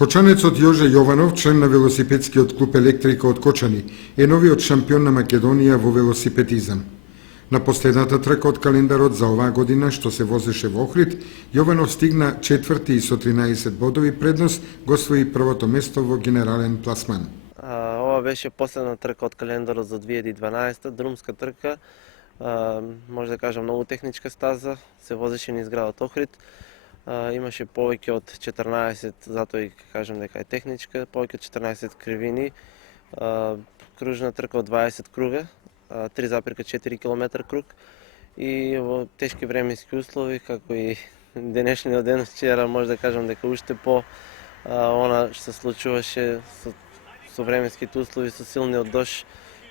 Кочанецот Јоже Јованов, член на велосипедскиот клуб Електрика од Кочани, е новиот шампион на Македонија во велосипедизам. На последната трка од календарот за оваа година, што се возеше во Охрид, Јованов стигна четврти и со 13 бодови предност го освои првото место во генерален пласман. Ова беше последна трка од календарот за 2012, друмска трка. Може да кажам многу техничка стаза, се возеше низ градот Охрид. Имаше повеќе од 14, затоа и кажам дека е техничка, повеќе од 14 кривини, кружна трка од 20 круга, 3,4 км круг и во тешки временски услови, како и денешниот ден, вчера може да кажам дека уште по она што се случуваше со временските услови, со силниот дожд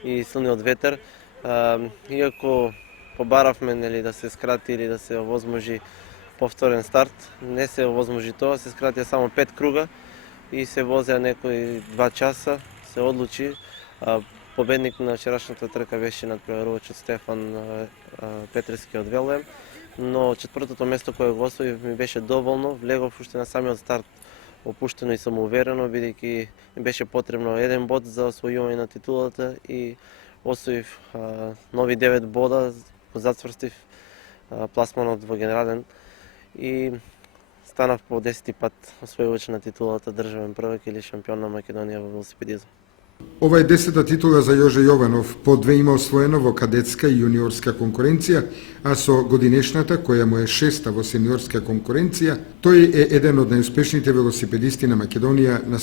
и силниот ветер. Иако побаравме да се скрати или да се овозможи повторен старт, не се овозможи тоа, се скратија само 5 круга и се возеа некои 2 часа, се одлучи. Победник на вчерашната трка беше надпреварувачот Стефан Петревски од ВЛМ, но четвртото место кое го освоив ми беше доволно, влегов уште на самиот старт опуштено и самоуверено, бидејќи ми беше потребно еден бод за освојување на титулата и освоив нови 9 бода, зацврстив пласманот во генерален и станав по 10 пат освојувач на титулата државен првак или шампион на Македонија во велосипедизам. Ова е 10-та титула за Јоже Јованов, по 2 има освоено во кадетска и јуниорска конкуренција, а со годинешната, која му е 6-та во сениорска конкуренција, тој е еден од најуспешните велосипедисти на Македонија на